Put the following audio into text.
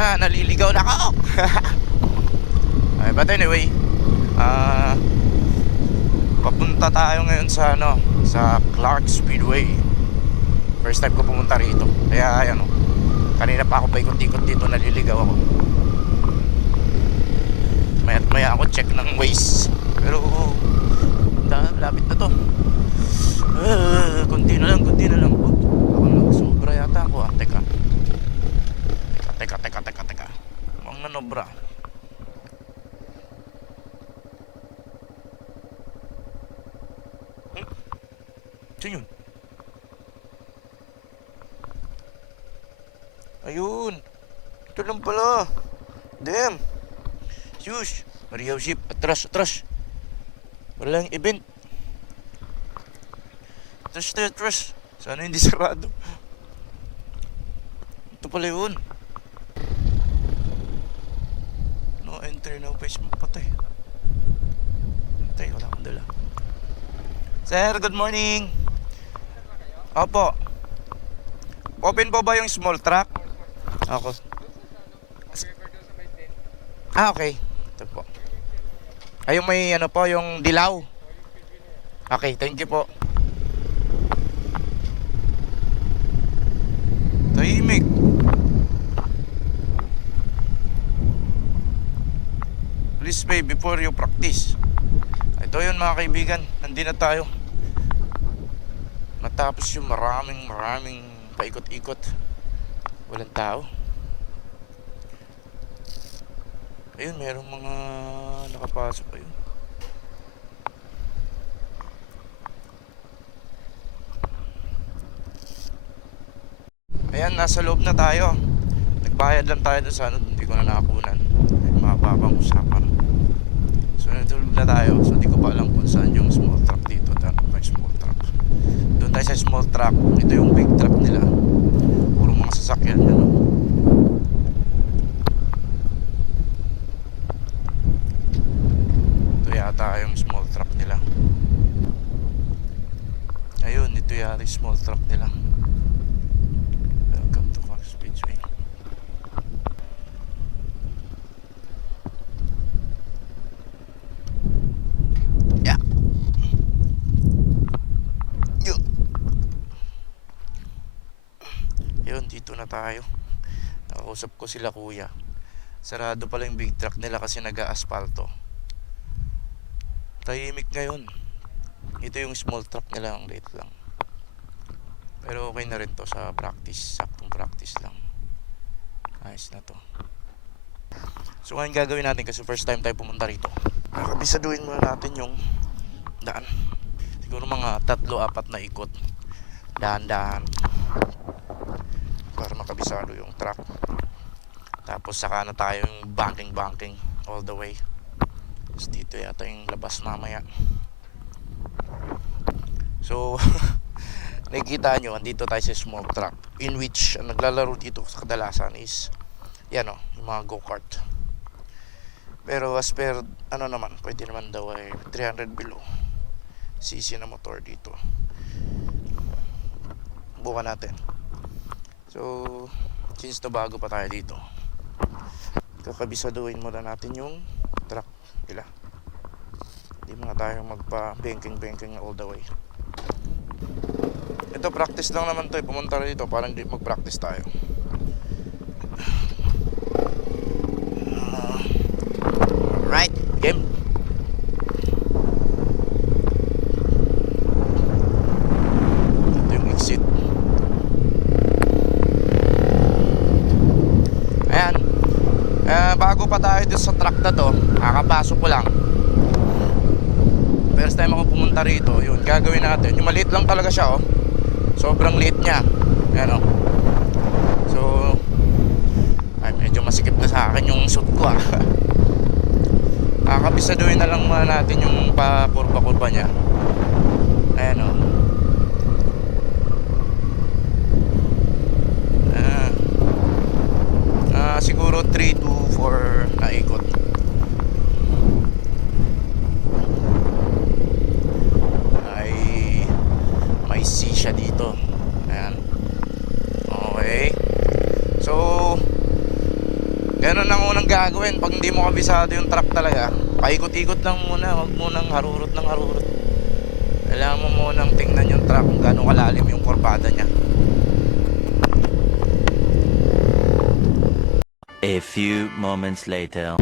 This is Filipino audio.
Naliligaw na ako. Ay, but anyway, papunta tayo ngayon sa sa Clark Speedway. First time ko pumunta rito. Kaya ayan, kanina pa ako paikot-ikot dito, naliligaw ako. Maya't maya ako check ng Waze. Pero lapit na to. Kunti na lang. Ako sobra yata ako. Teka. Mga nanobra. Saan yun? Ayun. Ito lang pala. Damn. Shush. Mariaw ship. Atras. Walang event. Atras. Sana hindi sarado. Ito pala yun. No enter, no page. Patay. Wala akong dala. Sir, good morning. Opo. Open po ba yung small truck? Ako. Okay. Ito po. Ay, yung may po, yung dilaw. Okay, thank you po. Tahimik. Please pay before you practice. Ito yun mga kaibigan. Nandito na tayo. Matapos yung maraming paikot-ikot, walang tao. Ayun, merong mga nakapasok. Ayun. Ayan, nasa loob na tayo. Nagbayad lang tayo doon sa hindi ko na nakakunan. Ay, mababang usapan. So nandun na tayo. So hindi ko pa alam kung saan yung small truck dito. Small truck. Doon tayo sa small truck. Ito yung big truck nila. Puro mga sasakyan yan. Ito yata yung small truck nila. Ayun, ito yata yung small truck nila. Welcome to Clark Speedway. Dito na tayo. Nakausap ko sila kuya. Sarado pala yung big truck nila kasi nag-aasfalto. Tahimik ngayon. Ito yung small truck nila, ang late lang. Pero okay na rin to sa practice. Saktong practice lang. Ayos na to. So ngayon gagawin natin, kasi first time tayo pumunta rito, nakabisaduhin muna natin yung daan. Siguro mga 3-4 na ikot. Dahan-dahan para makabisado yung truck. Tapos saka na tayo yung banking all the way. Tapos dito yata yung labas mamaya. So nakikita nyo, andito tayo sa small truck, in which ang naglalaro dito sa kadalasan is yan yung mga go-kart. Pero as per naman, pwede naman daw ay 300 below cc na motor dito. Bukan natin. So since to bago pa tayo dito, kakabisaduhin muna natin yung truck nila. Hindi muna tayo magpa-banking all the way. Ito practice lang naman to, pumunta dito para hindi mag-practice tayo. Right, game. Ito yung exit. Ayan. Bago pa tayo dito sa truck na to, kakapasok ko lang. First time ako pumunta rito, yun, gagawin natin. Yung maliit lang talaga siya, sobrang liit niya. Ayan, So, ay, medyo masikip na sa akin yung suit ko, Kakabisaduhin na lang muna natin yung pa-kurba-kurba niya. Ayan, siguro 3 to 4 na ikot. May C siya dito. Ayan. Okay. So Ganun ang unang gagawin pag hindi mo kabisado yung truck talaga. Paikot-ikot lang muna, huwag munang harurot ng harurot. Kailangan mo munang tingnan yung truck kung gaano kalalim yung kurbada niya. A few moments later.